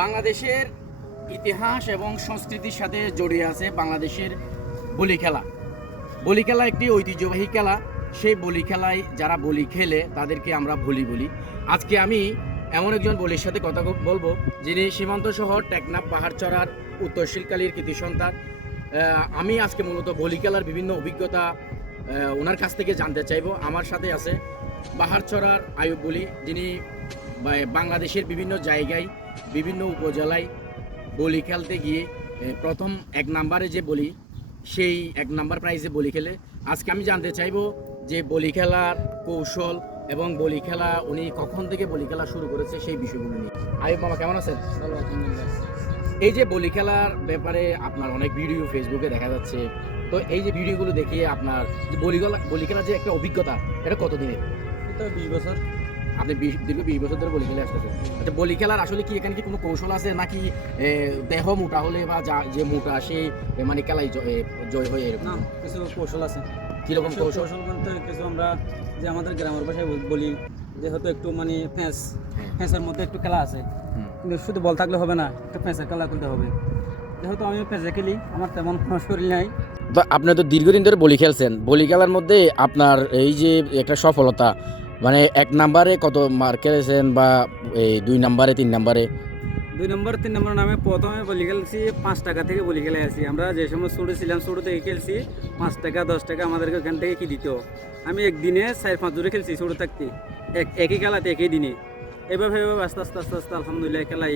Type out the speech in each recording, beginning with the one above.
বাংলাদেশের ইতিহাস এবং সংস্কৃতির সাথে জড়িয়ে আছে বাংলাদেশের বলি খেলা। বলি খেলা একটি ঐতিহ্যবাহী খেলা। সেই বলি খেলায় যারা বলি খেলে তাদেরকে আমরা বলি বলি। আজকে আমি এমন একজন বলির সাথে কথা বলব যিনি সীমান্ত শহর টেকনাফ পাহাড় চড়ার উত্তরশীলকালীর কৃতি সন্তান। আমি আজকে মূলত বলি খেলার বিভিন্ন অভিজ্ঞতা ওনার কাছ থেকে জানতে চাইব। আমার সাথে আছে পাহাড় চড়ার আয়ুব বলি, যিনি বাংলাদেশের বিভিন্ন জায়গায় বিভিন্ন উপজেলায় বলি খেলতে গিয়ে প্রথম এক নাম্বারে যে বলি সেই এক নাম্বার প্রাইজে বলি খেলে। আজকে আমি জানতে চাইব যে বলি খেলার কৌশল এবং বলি খেলা উনি কখন থেকে বলি খেলা শুরু করেছে সেই বিষয়গুলো নিয়ে। আয়ুব মামা কেমন আছেন? এই যে বলি খেলার ব্যাপারে আপনার অনেক ভিডিও ফেসবুকে দেখা যাচ্ছে। তো এই যে ভিডিওগুলো দেখিয়ে আপনার যে বলি খেলা বলি খেলার যে একটা অভিজ্ঞতা এটা কতদিনের? এটা বিশ বছর। আপনি বিশ- দীর্ঘ বিশ বছর ধরে বলি খেলে আসতেছেন। আচ্ছা বলি খেলার আসলে কি এখানে কি কোনো কৌশল আছে? নাকি দেহ মোটা হলে বা যা যে মোটা সে মানে খেলায় জয় হয়ে এরকম? না কিছু কৌশল আছে। কীরকম কৌশল? কৌশল বলতে কিছু আমরা যে আমাদের গ্রামের ভাষায় বল- বলি যেহেতু একটু মানে ফ্যাঁস হ্যাঁ। ফ্যাঁসের মধ্যে একটু খেলা আছে। কিন্তু শুধু বল থাকলে হবে না একটু ফ্যাঁসের খেলা করতে হবে। যেহেতু আমি ফ্যাঁসে খেলি আমার তেমন কোনো শরীর নাই। আপনি তো দীর্ঘদিন ধরে বলি খেলছেন। বলি খেলার মধ্যে আপনার এই যে একটা সফলতা মানে এক নাম্বারে কত মার্ক খেলেছেন বা এই দুই নাম্বারে, তিন নাম্বারে? দুই নম্বর, তিন নম্বর নামে প্রথমে বলি খেলছি, পাঁচ টাকা থেকে বলি খেলে আসি। আমরা যে সময় ছোটো ছিলাম, ছোটো থেকে খেলছি, পাঁচ টাকা, দশ টাকা আমাদেরকে ওখান থেকে কি দিত? আমি একদিনে চার, পাঁচ জোরে খেলছি ছোটো থাকতে। এক, একই খেলাতে একই দিনে। এভাবে আস্তে আস্তে আস্তে আস্তে, আলহামদুলিল্লাহ খেলাই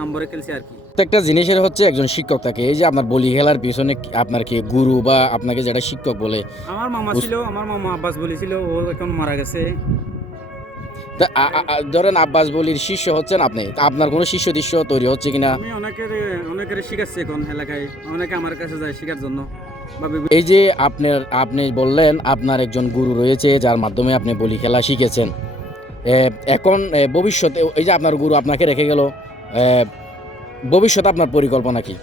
নম্বরে খেলছি আর কি। প্রত্যেকটা জিনিসের হচ্ছে একজন শিক্ষক থাকে। এই যে আপনার বলি খেলার পিছনে আপনার কি গুরু বা আপনাকে যেটা শিক্ষক বলে আমার মামা ছিল আমার মামা আব্বাস বলেছিল ও এখন মারা গেছে। তা ধরেন আব্বাস বলির শিষ্য হচ্ছেন আপনি আপনার কোনো শিষ্য দৃশ্য তৈরি হচ্ছে কিনা? আমি অনেকের অনেকের শিখাচ্ছি এখন এলাকায় অনেকে আমার কাছে যায় শেখার জন্য। এই যে আপনার আপনি বললেন আপনার একজন গুরু রয়েছে যার মাধ্যমে আপনি বলি খেলা শিখেছেন। এখন ভবিষ্যতে এই যে আপনার গুরু আপনাকে রেখে গেল এ, ভবিষ্যতে আপনার পরিকল্পনা কি?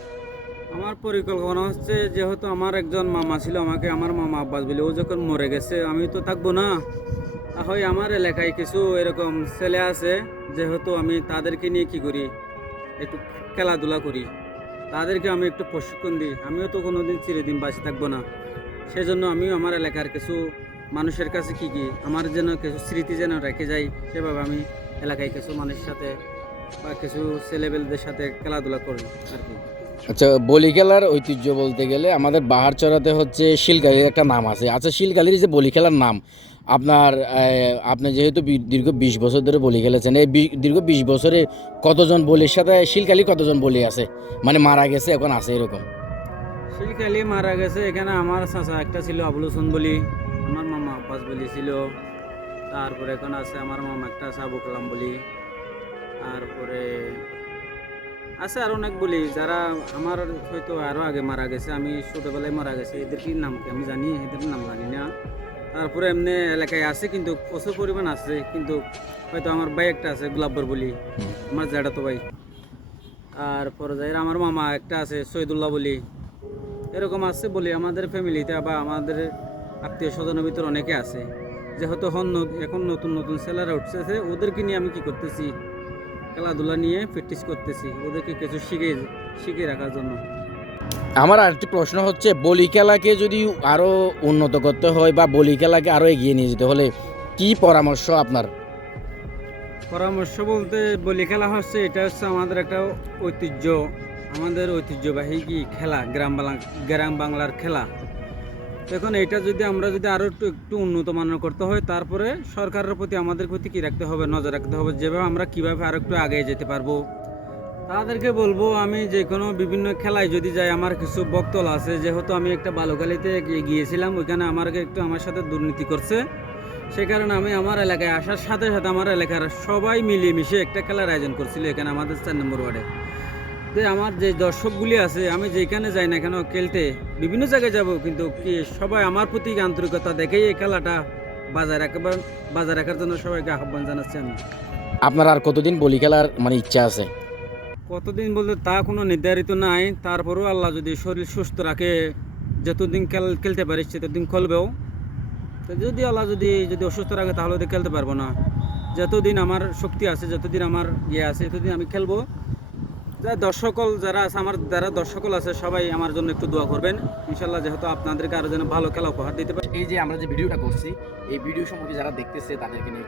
আমার পরিকল্পনা হচ্ছে যেহেতু আমার একজন মামা ছিল আমাকে আমার মামা আব্বাস বলে ও যখন মরে গেছে আমি তো থাকব না। তাহলে আমার এলাকায় কিছু এরকম ছেলে আছে যেহেতু আমি তাদেরকে নিয়ে কি করি? একটু খেলাধুলা করি। তাদেরকে আমি একটু প্রশিক্ষণ দিই। আমিও তো কোনোদিন চিরদিন বাঁচে থাকব না। সেজন্য আমিও আমার এলাকার কিছু মানুষের কাছে কি কি আমার যেন কিছু স্মৃতি যেন রেখে যাই সেভাবে আমি এলাকায় কিছু মানুষের সাথে বা কিছু ছেলেবেলদের সাথে খেলাধুলা করি আর কি। আচ্ছা বলি খেলার ঐতিহ্য বলতে গেলে আমাদের বাহার চড়াতে হচ্ছে শিলগালির একটা নাম আছে। আচ্ছা শিলগালির যে বলি খেলার নাম আপনার আপনি যেহেতু দীর্ঘ বিশ বছর ধরে বলি খেলেছেন এই দীর্ঘ বিশ বছরে কতজন বলির সাথে শিলকালি কতজন বলি আছে? মানে মারা গেছে এখন আছে এরকম। শিলকালি মারা গেছে এখানে আমার চাচা একটা ছিল আবুল হোসেন বলি আমার মামা আব্বাস বলি ছিল তারপরে এখন আছে আমার মামা একটা আছে আবু কালাম বলি। তারপরে আছে আর অনেক বলি যারা আমার হয়তো আরও আগে মারা গেছে আমি ছোটোবেলায় মারা গেছে এদের কি নাম আমি জানি এদের নাম জানি না। তারপরে এমনি এলাকায় আছে কিন্তু প্রচুর পরিমাণ আছে কিন্তু হয়তো আমার ভাই একটা আছে গোলাব্বর বলি আমার জ্যাঠা তো ভাই। আর পর্যায়ের আমার মামা একটা আছে সৈদুল্লাহ বলি। এরকম আছে বলি আমাদের ফ্যামিলিতে বা আমাদের আত্মীয় স্বজনের ভিতর অনেকে আছে। যেহেতু এখন নতুন নতুন ছেলেরা উঠতেছে ওদেরকে নিয়ে আমি কি করতেছি? খেলাধুলা নিয়ে প্র্যাকটিস করতেছি ওদেরকে কিছু শিখে শিখে রাখার জন্য। আমার আরেকটি প্রশ্ন হচ্ছে বলি খেলাকে যদি আরও উন্নত করতে হয় বা বলি খেলাকে আরও এগিয়ে নিয়ে যেতে হলে কি পরামর্শ আপনার? পরামর্শ বলতে বলি খেলা হচ্ছে এটা হচ্ছে আমাদের একটা ঐতিহ্য। আমাদের ঐতিহ্যবাহী কি খেলা গ্রাম বাংলা গ্রাম বাংলার খেলা। এখন এটা যদি আমরা যদি আরও একটু একটু উন্নত মানের করতে হয়, তারপরে সরকারের প্রতি আমাদের প্রতি কি রাখতে হবে, নজর রাখতে হবে, যেভাবে আমরা কীভাবে আরও একটু আগে যেতে পারব? তাদেরকে বলব, আমি যে কোনো বিভিন্ন খেলায় যদি যাই, আমার কিছু বক্তল আছে, যেহেতু আমি একটা বালুকালিতে গিয়েছিলাম, ওইখানে আমাকে একটু আমার সাথে দুর্নীতি করছে। সে কারণে আমি আমার এলাকায় আসার সাথে সাথে আমার এলাকার সবাই মিলিয়ে মিশে একটা খেলার আয়োজন করছিল, এখানে আমাদের চার নম্বর ওয়ার্ডে। যে আমার যে দর্শকগুলি আছে আমি যেখানে যাই না কেন খেলতে বিভিন্ন জায়গায় যাব কিন্তু কি সবাই আমার প্রতি আন্তরিকতা দেখেই এই খেলাটা বাজায় রাখবার বাজায় রাখার জন্য সবাইকে আহ্বান জানাচ্ছি আমি। আপনার আর কতদিন বলি খেলার মানে ইচ্ছা আছে? কতদিন বলতে তা কোনো নির্ধারিত নাই তারপরেও আল্লাহ যদি শরীর সুস্থ রাখে যতদিন খেল খেলতে পারিস ততদিন খেলবেও। তো যদি আল্লাহ যদি যদি অসুস্থ রাখে তাহলে খেলতে পারব না। যতদিন আমার শক্তি আছে যতদিন আমার ইয়ে আছে ততদিন আমি খেলব। যা দর্শকল যারা আছে আমার যারা দর্শকল আছে সবাই আমার জন্য একটু দোয়া করবেন। ইনশাল্লাহ যেহেতু আপনাদেরকে আরও যেন ভালো খেলা উপহার দিতে পারি। এই যে আমরা যে ভিডিওটা করছি এই ভিডিও সম্পর্কে যারা দেখতেছে তাদেরকে নিয়ে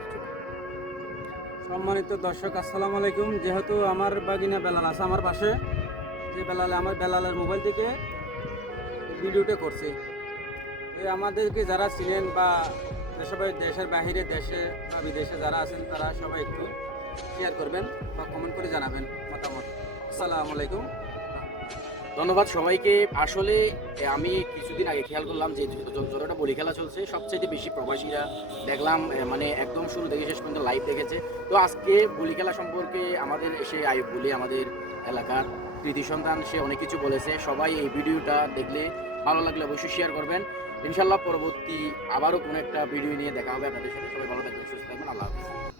সম্মানিত দর্শক আসসালামু আলাইকুম। যেহেতু আমার বাগিনা বেলাল আছে আমার পাশে যে বেলালে আমার বেলালের মোবাইল থেকে ভিডিওটা করছি। এই আমাদেরকে যারা ছিলেন বা সবাই দেশের বাহিরে দেশে বা বিদেশে যারা আছেন তারা সবাই একটু শেয়ার করবেন বা কমেন্ট করে জানাবেন মতামত। আসসালামু ধন্যবাদ সবাইকে। আসলে আমি কিছুদিন আগে খেয়াল করলাম যে যতটা বলি খেলা চলছে সবচেয়ে বেশি প্রবাসীরা দেখলাম মানে একদম শুরু থেকে শেষ পর্যন্ত লাইভ দেখেছে। তো আজকে বলি খেলা সম্পর্কে আমাদের সে আয়ুব বলি আমাদের এলাকার কৃতি সন্তান, সে অনেক কিছু বলেছে। সবাই এই ভিডিওটা দেখলে ভালো লাগলে অবশ্যই শেয়ার করবেন। ইনশাল্লাহ পরবর্তী আবারও কোনো একটা ভিডিও নিয়ে দেখা হবে আপনাদের সাথে। সবাই ভালো থাকবেন, সুস্থ থাকবেন। আল্লাহ হাফিজ।